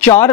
4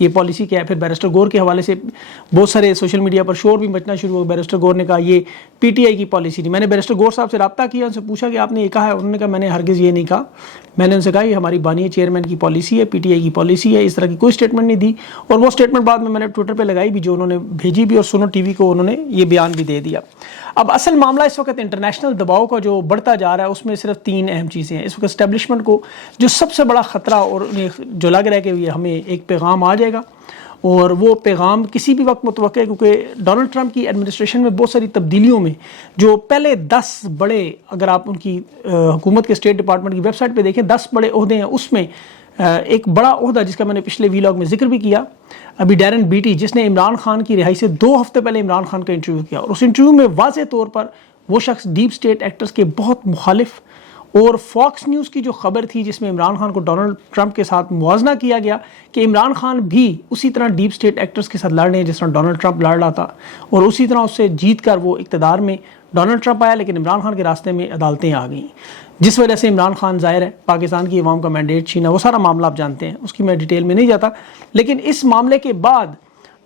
یہ پالیسی کیا ہے. پھر بیرسٹر گور کے حوالے سے بہت سارے سوشل میڈیا پر شور بھی مچنا شروع ہو. بیرسٹر گور نے کہا یہ پی ٹی آئی کی پالیسی نہیں. میں نے بیرسٹر گور صاحب سے رابطہ کیا, ان سے پوچھا کہ آپ نے یہ کہا ہے. انہوں نے کہا میں نے ہرگز یہ نہیں کہا. میں نے ان سے کہا یہ ہماری بانی چیئرمین کی پالیسی ہے, پی ٹی آئی کی پالیسی ہے. اس طرح کی کوئی اسٹیٹمنٹ نہیں دی, اور وہ اسٹیٹمنٹ بعد میں نے ٹویٹر پہ لگائی بھی جو انہوں نے بھیجی بھی, اور سنو ٹی وی کو انہوں نے یہ بیان بھی دے دیا. اب اصل معاملہ اس وقت انٹرنیشنل دباؤ کا جو بڑھتا جا رہا ہے اس میں صرف 3 اہم چیزیں ہیں. اس وقت اسٹیبلشمنٹ کو جو سب سے بڑا خطرہ اور جو لگ رہا ہے کہ یہ ہمیں ایک پیغام آ جائے گا, اور وہ پیغام کسی بھی وقت متوقع ہے, کیونکہ ڈونلڈ ٹرمپ کی ایڈمنسٹریشن میں بہت ساری تبدیلیوں میں جو پہلے 10 بڑے, اگر آپ ان کی حکومت کے اسٹیٹ ڈپارٹمنٹ کی ویب سائٹ پہ دیکھیں 10 بڑے عہدے ہیں, اس میں ایک بڑا عہدہ جس کا میں نے پچھلے ویلاگ میں ذکر بھی کیا, ابھی ڈیرن بیٹی, جس نے عمران خان کی رہائی سے 2 ہفتے پہلے عمران خان کا انٹرویو کیا, اور اس انٹرویو میں واضح طور پر وہ شخص ڈیپ اسٹیٹ ایکٹرز کے بہت مخالف, اور فاکس نیوز کی جو خبر تھی جس میں عمران خان کو ڈونلڈ ٹرمپ کے ساتھ موازنہ کیا گیا کہ عمران خان بھی اسی طرح ڈیپ اسٹیٹ ایکٹرز کے ساتھ لڑ رہے ہیں جس طرح ڈونلڈ ٹرمپ لڑ رہا تھا, اور اسی طرح اس سے جیت کر وہ اقتدار میں ڈونلڈ ٹرمپ آیا, لیکن عمران خان کے راستے میں عدالتیں آ گئیں, جس وجہ سے عمران خان ظاہر ہے پاکستان کی عوام کا مینڈیٹ چھینا. وہ سارا معاملہ آپ جانتے ہیں, اس کی میں ڈیٹیل میں نہیں جاتا. لیکن اس معاملے کے بعد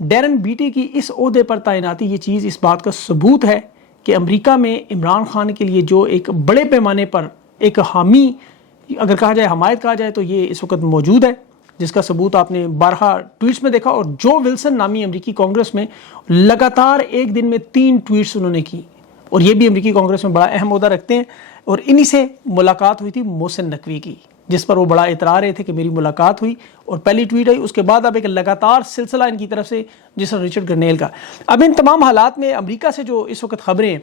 ڈیرن بیٹی کی اس عہدے پر تعیناتی, یہ چیز اس بات کا ثبوت ہے کہ امریکہ میں عمران خان کے لیے جو ایک بڑے پیمانے پر ایک حامی, اگر کہا جائے حمایت کہا جائے, تو یہ اس وقت موجود ہے, جس کا ثبوت آپ نے بارہا ٹویٹس میں دیکھا. اور جو ولسن نامی امریکی کانگریس میں لگاتار ایک دن میں 3 ٹویٹس انہوں نے کی, اور یہ بھی امریکی کانگریس میں بڑا اہم عہدہ رکھتے ہیں, اور انہی سے ملاقات ہوئی تھی محسن نقوی کی, جس پر وہ بڑا اعتراض رہے تھے کہ میری ملاقات ہوئی, اور پہلی ٹویٹ آئی. اس کے بعد اب ایک لگاتار سلسلہ ان کی طرف سے, جس طرح رچرڈ گرنیل کا. اب ان تمام حالات میں امریکہ سے جو اس وقت خبریں ہیں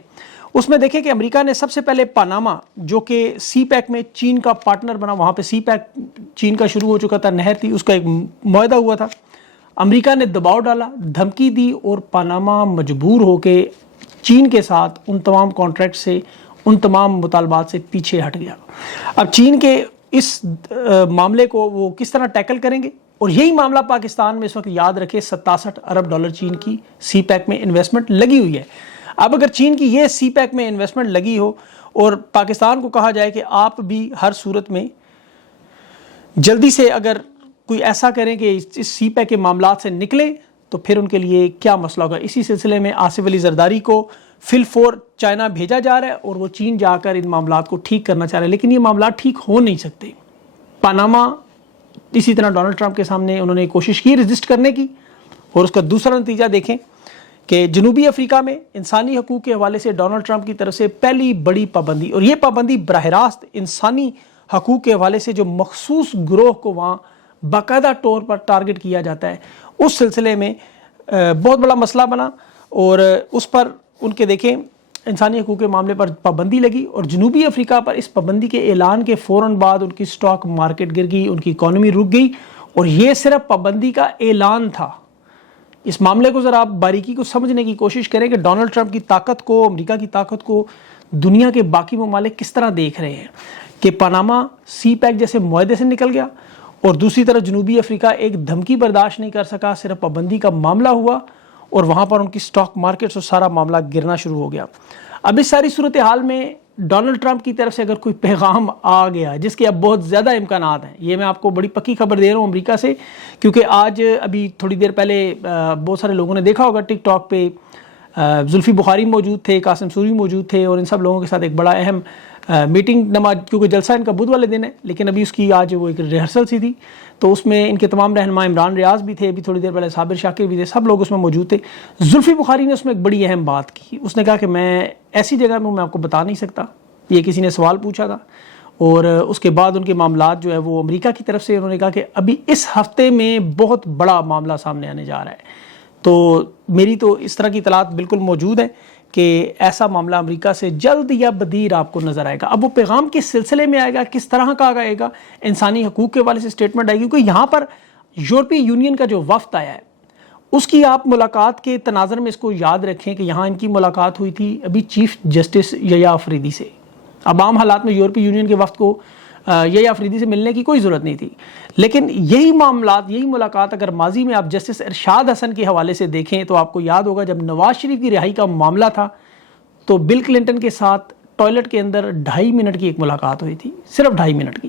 اس میں دیکھیں کہ امریکہ نے سب سے پہلے پاناما, جو کہ سی پیک میں چین کا پارٹنر بنا, وہاں پہ سی پیک چین کا شروع ہو چکا تھا, نہر تھی, اس کا ایک معاہدہ ہوا تھا. امریکہ نے دباؤ ڈالا, دھمکی دی, اور پاناما مجبور ہو کے چین کے ساتھ ان تمام کانٹریکٹ سے, ان تمام مطالبات سے پیچھے ہٹ گیا. اب چین کے اس معاملے کو وہ کس طرح ٹیکل کریں گے, اور یہی معاملہ پاکستان میں اس وقت یاد رکھے $67 ارب چین کی سی پیک میں انویسٹمنٹ لگی ہوئی ہے. اب اگر چین کی یہ سی پیک میں انویسٹمنٹ لگی ہو اور پاکستان کو کہا جائے کہ آپ بھی ہر صورت میں جلدی سے اگر کوئی ایسا کریں کہ اس سی پیک کے معاملات سے نکلیں, تو پھر ان کے لیے کیا مسئلہ ہوگا. اسی سلسلے میں آصف علی زرداری کو فل فور چائنا بھیجا جا رہا ہے, اور وہ چین جا کر ان معاملات کو ٹھیک کرنا چاہ رہے ہیں, لیکن یہ معاملات ٹھیک ہو نہیں سکتے. پاناما اسی طرح ڈونلڈ ٹرمپ کے سامنے انہوں نے کوشش کی رجسٹ کرنے کی, اور اس کا دوسرا نتیجہ دیکھیں کہ جنوبی افریقہ میں انسانی حقوق کے حوالے سے ڈونلڈ ٹرمپ کی طرف سے پہلی بڑی پابندی, اور یہ پابندی براہ راست انسانی حقوق کے حوالے سے جو مخصوص گروہ کو وہاں باقاعدہ طور پر ٹارگٹ کیا جاتا ہے, اس سلسلے میں بہت بڑا مسئلہ بنا, اور اس پر ان کے دیکھیں انسانی حقوق کے معاملے پر پابندی لگی. اور جنوبی افریقہ پر اس پابندی کے اعلان کے فوراً بعد ان کی سٹاک مارکیٹ گر گئی, ان کی اکانومی رک گئی, اور یہ صرف پابندی کا اعلان تھا. اس معاملے کو ذرا آپ باریکی کو سمجھنے کی کوشش کریں کہ ڈونلڈ ٹرمپ کی طاقت کو, امریکہ کی طاقت کو دنیا کے باقی ممالک کس طرح دیکھ رہے ہیں, کہ پاناما سی پیک جیسے معاہدے سے نکل گیا, اور دوسری طرف جنوبی افریقہ ایک دھمکی برداشت نہیں کر سکا, صرف پابندی کا معاملہ ہوا, اور وہاں پر ان کی سٹاک مارکیٹ سے سارا معاملہ گرنا شروع ہو گیا. اب اس ساری صورتحال میں ڈونلڈ ٹرمپ کی طرف سے اگر کوئی پیغام آ گیا, جس کے اب بہت زیادہ امکانات ہیں, یہ میں آپ کو بڑی پکی خبر دے رہا ہوں امریکہ سے, کیونکہ آج ابھی تھوڑی دیر پہلے بہت سارے لوگوں نے دیکھا ہوگا ٹک ٹاک پہ زلفی بخاری موجود تھے, قاسم سوری موجود تھے, اور ان سب لوگوں کے ساتھ ایک بڑا اہم میٹنگ نماز, کیونکہ جلسہ ان کا بدھ والے دن ہے, لیکن ابھی اس کی آج وہ ایک ریہرسل سی تھی, تو اس میں ان کے تمام رہنما عمران ریاض بھی تھے, ابھی تھوڑی دیر پہلے صابر شاکر بھی تھے, سب لوگ اس میں موجود تھے. زلفی بخاری نے اس میں ایک بڑی اہم بات کی, اس نے کہا کہ میں ایسی جگہ میں آپ کو بتا نہیں سکتا, یہ کسی نے سوال پوچھا تھا, اور اس کے بعد ان کے معاملات جو ہے وہ امریکہ کی طرف سے انہوں نے کہا کہ ابھی اس ہفتے میں بہت بڑا معاملہ سامنے آنے جا رہا ہے. تو میری تو اس طرح کی اطلاعات بالکل موجود ہیں کہ ایسا معاملہ امریکہ سے جلد یا بدیر آپ کو نظر آئے گا. اب وہ پیغام کس سلسلے میں آئے گا, کس طرح کا آئے گا, انسانی حقوق کے حوالے سے اسٹیٹمنٹ آئے گی, کیونکہ یہاں پر یورپی یونین کا جو وفد آیا ہے اس کی آپ ملاقات کے تناظر میں اس کو یاد رکھیں کہ یہاں ان کی ملاقات ہوئی تھی ابھی چیف جسٹس یحییٰ آفریدی سے. اب عام حالات میں یورپی یونین کے وفد کو یحییٰ آفریدی سے ملنے کی کوئی ضرورت نہیں تھی, لیکن یہی معاملات, یہی ملاقات اگر ماضی میں آپ جسٹس ارشاد حسن کے حوالے سے دیکھیں تو آپ کو یاد ہوگا جب نواز شریف کی رہائی کا معاملہ تھا تو بل کلنٹن کے ساتھ ٹوائلٹ کے اندر 2.5 منٹ کی ایک ملاقات ہوئی تھی, صرف 2.5 منٹ کی.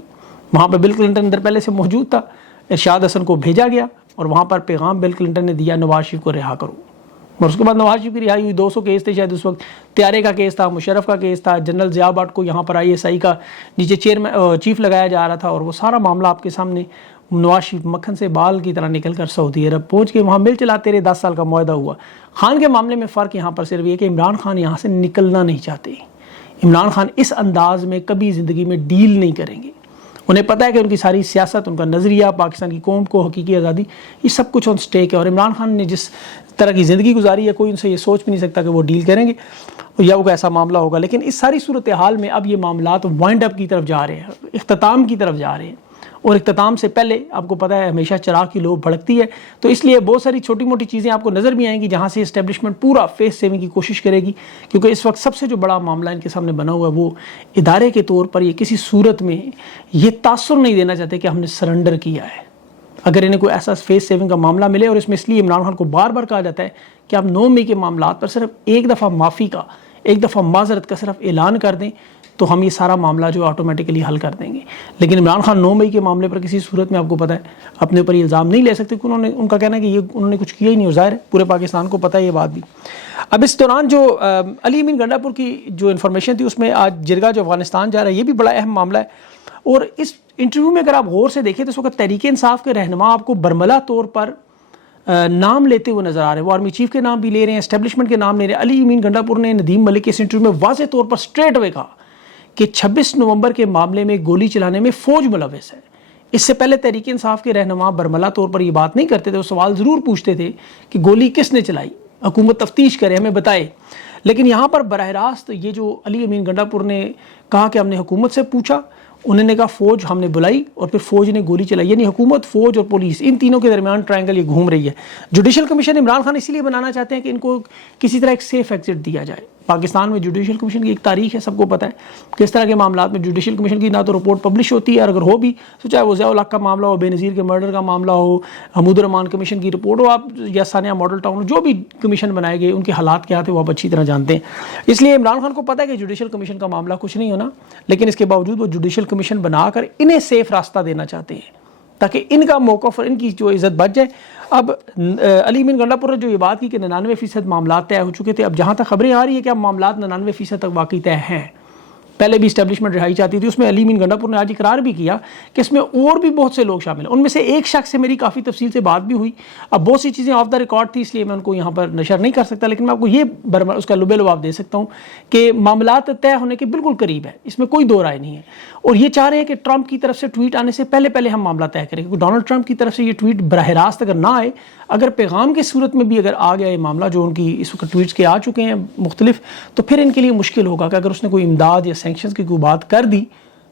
وہاں پہ بل کلنٹن اندر پہلے سے موجود تھا, ارشاد حسن کو بھیجا گیا اور وہاں پر پیغام بل کلنٹن نے دیا نواز شریف کو رہا کرو، اور اس کے بعد نواز شریف کی رہائی ہوئی. 200 کیس تھے شاید اس وقت، طیارے کا کیس تھا، مشرف کا کیس تھا، جنرل ضیاء بٹ کو یہاں پر ISI کا نیچے چیف لگایا جا رہا تھا، اور وہ سارا معاملہ آپ کے سامنے. نواز شریف مکھن سے بال کی طرح نکل کر سعودی عرب پہنچ کے وہاں مل چلاتے رہے، 10 سال کا معاہدہ ہوا. خان کے معاملے میں فرق یہاں پر صرف یہ کہ عمران خان یہاں سے نکلنا نہیں چاہتے. عمران خان اس انداز میں کبھی زندگی میں ڈیل نہیں کریں گے. انہیں پتہ ہے کہ ان کی ساری سیاست، ان کا نظریہ، پاکستان کی قوم کو حقیقی آزادی، یہ سب کچھ آن سٹیک ہے. اور عمران خان نے جس طرح کی زندگی گزاری ہے، کوئی ان سے یہ سوچ بھی نہیں سکتا کہ وہ ڈیل کریں گے یا وہ ایسا معاملہ ہوگا. لیکن اس ساری صورتحال میں اب یہ معاملات وائنڈ اپ کی طرف جا رہے ہیں، اختتام کی طرف جا رہے ہیں. اور اختتام سے پہلے آپ کو پتہ ہے ہمیشہ چراغ کی لو بھڑکتی ہے، تو اس لیے بہت ساری چھوٹی موٹی چیزیں آپ کو نظر بھی آئیں گی جہاں سے اسٹیبلشمنٹ پورا فیس سیونگ کی کوشش کرے گی. کیونکہ اس وقت سب سے جو بڑا معاملہ ان کے سامنے بنا ہوا ہے، وہ ادارے کے طور پر یہ کسی صورت میں یہ تاثر نہیں دینا چاہتے کہ ہم نے سرنڈر کیا ہے. اگر انہیں کوئی ایسا فیس سیونگ کا معاملہ ملے، اور اس میں اس لیے عمران خان کو بار بار کہا جاتا ہے کہ آپ 9 مئی کے معاملات پر صرف ایک دفعہ معافی کا، ایک دفعہ معذرت کا صرف اعلان کر دیں تو ہم یہ سارا معاملہ جو آٹومیٹکلی حل کر دیں گے. لیکن عمران خان 9 مئی کے معاملے پر کسی صورت میں آپ کو پتہ ہے اپنے اوپر یہ الزام نہیں لے سکتے، کہ ان کا کہنا ہے کہ یہ انہوں نے کچھ کیا ہی نہیں. ظاہر ہے پورے پاکستان کو پتہ ہے یہ بات بھی. اب اس دوران جو علی امین گنڈا پور کی جو انفارمیشن تھی، اس میں آج جرگہ جو افغانستان جا رہا ہے، یہ بھی بڑا اہم معاملہ ہے. اور اس انٹرویو میں اگر آپ غور سے دیکھیں تو اس وقت تحریک انصاف کے رہنما آپ کو برملا طور پر نام لیتے ہوئے نظر آ رہے ہیں. وہ آرمی چیف کے نام بھی لے رہے ہیں، اسٹیبلشمنٹ کے نام لے رہے ہیں. علی امین گنڈا پور نے ندیم ملک کے اس انٹرویو میں واضح طور پر اسٹریٹ اوے کہا کہ 26 نومبر کے معاملے میں گولی چلانے میں فوج ملوث ہے. اس سے پہلے تحریک انصاف کے رہنما برملا طور پر یہ بات نہیں کرتے تھے، وہ سوال ضرور پوچھتے تھے کہ گولی کس نے چلائی، حکومت تفتیش کرے، ہمیں بتائے. لیکن یہاں پر براہ راست یہ جو علی امین گنڈا پور نے کہا کہ ہم نے حکومت سے پوچھا، انہوں نے کہا فوج ہم نے بلائی اور پھر فوج نے گولی چلائی. یعنی حکومت، فوج اور پولیس، ان تینوں کے درمیان ٹرائنگل یہ گھوم رہی ہے. جوڈیشل کمیشن عمران خان اسی لیے بنانا چاہتے ہیں کہ ان کو کسی طرح ایک سیف ایگزٹ دیا جائے. پاکستان میں جوڈیشل کمیشن کی ایک تاریخ ہے، سب کو پتہ ہے کس طرح کے معاملات میں جوڈیشل کمیشن کی نہ تو رپورٹ پبلش ہوتی ہے، اور اگر ہو بھی تو چاہے وہ ضیاء الحق کا معاملہ ہو، بے نظیر کے مرڈر کا معاملہ ہو، حمود الرحمان کمیشن کی رپورٹ ہو، آپ یا ثانیہ ماڈل ٹاؤن، جو بھی کمیشن بنائے گئے ان کے حالات کیا تھے وہ آپ اچھی طرح جانتے ہیں. اس لیے عمران خان کو پتہ ہے کہ جوڈیشل کمیشن کا معاملہ کچھ نہیں ہونا، لیکن اس کے باوجود وہ جوڈیشل کمیشن بنا کر انہیں سیف راستہ دینا چاہتے ہیں تاکہ ان کا موقف اور ان کی جو عزت بچ جائے. اب علی امین گنڈا پور نے جو یہ بات کی کہ 99% معاملات طے ہو چکے تھے، اب جہاں تک خبریں آ رہی ہیں کہ اب معاملات 99% تک واقعی طے ہیں. پہلے بھی اسٹیبلشمنٹ رہائی چاہتی تھی، اس میں علی امین گنڈا پور نے آج اقرار بھی کیا کہ اس میں اور بھی بہت سے لوگ شامل ہیں. ان میں سے ایک شخص سے میری کافی تفصیل سے بات بھی ہوئی. اب بہت سی چیزیں آف دا ریکارڈ تھی، اس لیے میں ان کو یہاں پر نشر نہیں کر سکتا، لیکن میں آپ کو یہ اس کا لبے لباب دے سکتا ہوں کہ معاملات طے ہونے کے بالکل قریب ہے، اس میں کوئی دو رائے نہیں ہے. اور یہ چاہ رہے ہیں کہ ٹرمپ کی طرف سے ٹویٹ آنے سے پہلے ہم معاملہ طے کریں. کیونکہ ڈونلڈ ٹرمپ کی طرف سے یہ ٹویٹ براہ راست اگر نہ آئے، اگر پیغام کی صورت میں بھی اگر آ گیا یہ معاملہ جو ان کی اس وقت ٹویٹس کے آ چکے ہیں مختلف، تو پھر ان کے لیے مشکل ہوگا کہ اگر اس نے کوئی امداد یا سینکشنز کی کوئی بات کر دی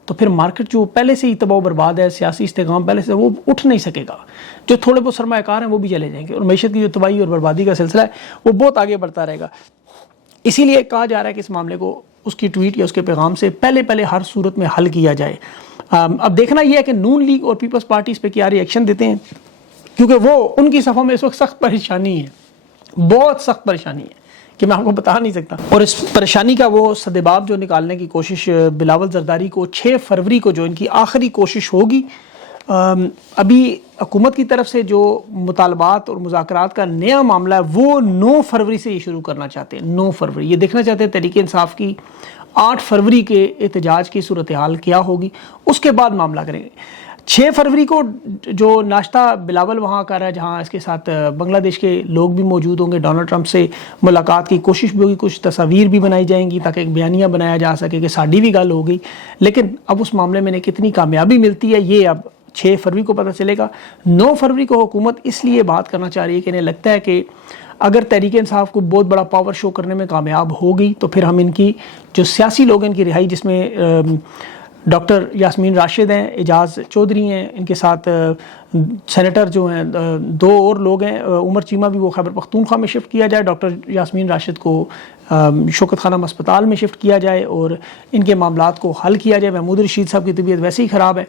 تو پھر مارکیٹ جو پہلے سے ہی تباہ و برباد ہے، سیاسی استحکام پہلے سے، وہ اٹھ نہیں سکے گا. جو تھوڑے بہت سرمایہ کار ہیں وہ بھی چلے جائیں گے، اور معیشت کی جو تباہی اور بربادی کا سلسلہ ہے وہ بہت آگے بڑھتا رہے گا. اسی لیے کہا جا رہا ہے کہ اس معاملے کو اس کی ٹویٹ یا اس کے پیغام سے پہلے ہر صورت میں حل کیا جائے. اب دیکھنا یہ ہے کہ نون لیگ اور پیپلز پارٹی اس پہ کیا ری ایکشن دیتے ہیں، کیونکہ وہ ان کی صفوں میں اس وقت سخت پریشانی ہے، بہت سخت پریشانی ہے کہ میں آپ کو بتا نہیں سکتا. اور اس پریشانی کا وہ سدباب جو نکالنے کی کوشش بلاول زرداری کو 6 فروری کو جو ان کی آخری کوشش ہوگی، ابھی حکومت کی طرف سے جو مطالبات اور مذاکرات کا نیا معاملہ ہے وہ 9 فروری سے یہ شروع کرنا چاہتے ہیں. 9 فروری یہ دیکھنا چاہتے ہیں تحریک انصاف کی 8 فروری کے احتجاج کی صورتحال کیا ہوگی، اس کے بعد معاملہ کریں گے. 6 فروری کو جو ناشتہ بلاول وہاں کر رہا ہے، جہاں اس کے ساتھ بنگلہ دیش کے لوگ بھی موجود ہوں گے، ڈونلڈ ٹرمپ سے ملاقات کی کوشش بھی ہوگی، کچھ تصاویر بھی بنائی جائیں گی تاکہ ایک بیانیہ بنایا جا سکے کہ ساڈی بھی گل ہو گئی. لیکن اب اس معاملے میں کتنی کامیابی ملتی ہے یہ اب 6 فروری کو پتہ چلے گا. 9 فروری کو حکومت اس لیے بات کرنا چاہ رہی ہے کہ انہیں لگتا ہے کہ اگر تحریک انصاف کو بہت بڑا پاور شو کرنے میں کامیاب ہو گئی تو پھر ہم ان کی جو سیاسی لوگ ان کی رہائی، جس میں ڈاکٹر یاسمین راشد ہیں، اعجاز چودھری ہیں، ان کے ساتھ سینیٹر جو ہیں 2 اور لوگ ہیں، عمر چیمہ بھی وہ خیبر پختونخوا میں شفٹ کیا جائے، ڈاکٹر یاسمین راشد کو شوکت خانم اسپتال میں شفٹ کیا جائے اور ان کے معاملات کو حل کیا جائے. محمود رشید صاحب کی طبیعت ویسے ہی خراب ہے،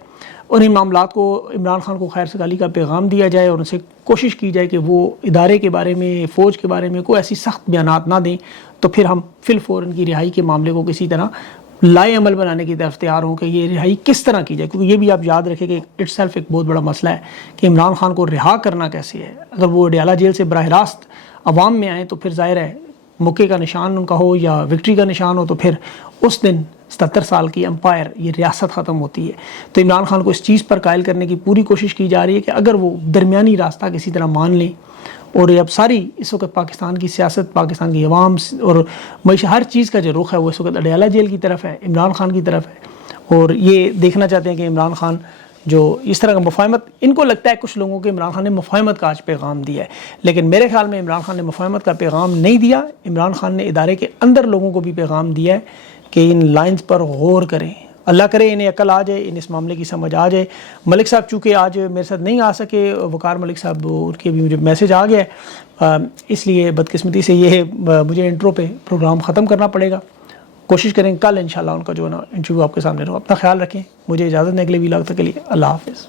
اور ان معاملات کو عمران خان کو خیر سگالی کا پیغام دیا جائے اور ان سے کوشش کی جائے کہ وہ ادارے کے بارے میں، فوج کے بارے میں کوئی ایسی سخت بیانات نہ دیں، تو پھر ہم فی الفور ان کی رہائی کے معاملے کو کسی طرح لائے عمل بنانے کی طرف تیار ہوں کہ یہ رہائی کس طرح کی جائے. کیونکہ یہ بھی آپ یاد رکھیں کہ اٹ سیلف ایک بہت بڑا مسئلہ ہے کہ عمران خان کو رہا کرنا کیسے ہے. اگر وہ اڈیالہ جیل سے براہ راست عوام میں آئیں تو پھر ظاہر ہے موقع کا نشان ان کا ہو یا وکٹری کا نشان ہو تو پھر اس دن 77 سال کی امپائر یہ ریاست ختم ہوتی ہے. تو عمران خان کو اس چیز پر قائل کرنے کی پوری کوشش کی جا رہی ہے کہ اگر وہ درمیانی راستہ کسی طرح مان لیں. اور اب ساری اس وقت پاکستان کی سیاست، پاکستان کی عوام اور معیشت، ہر چیز کا جو رخ ہے وہ اس وقت اڈیالہ جیل کی طرف ہے، عمران خان کی طرف ہے. اور یہ دیکھنا چاہتے ہیں کہ عمران خان جو اس طرح کا مفاہمت، ان کو لگتا ہے کچھ لوگوں کے عمران خان نے مفاہمت کا آج پیغام دیا ہے، لیکن میرے خیال میں عمران خان نے مفاہمت کا پیغام نہیں دیا. عمران خان نے ادارے کے اندر لوگوں کو بھی پیغام دیا ہے کہ ان لائنز پر غور کریں. اللہ کرے انہیں عقل آ جائے، انہیں اس معاملے کی سمجھ آ جائے. ملک صاحب چونکہ آج میرے ساتھ نہیں آ سکے، وقار ملک صاحب، ان کے بھی مجھے میسج آ گیا ہے، اس لیے بدقسمتی سے یہ مجھے انٹرو پہ پروگرام ختم کرنا پڑے گا. کوشش کریں کل انشاءاللہ ان کا جو نا انٹرویو آپ کے سامنے رہو. اپنا خیال رکھیں. مجھے اجازت دیں اگلے ویلاگ تک کے لیے. اللہ حافظ.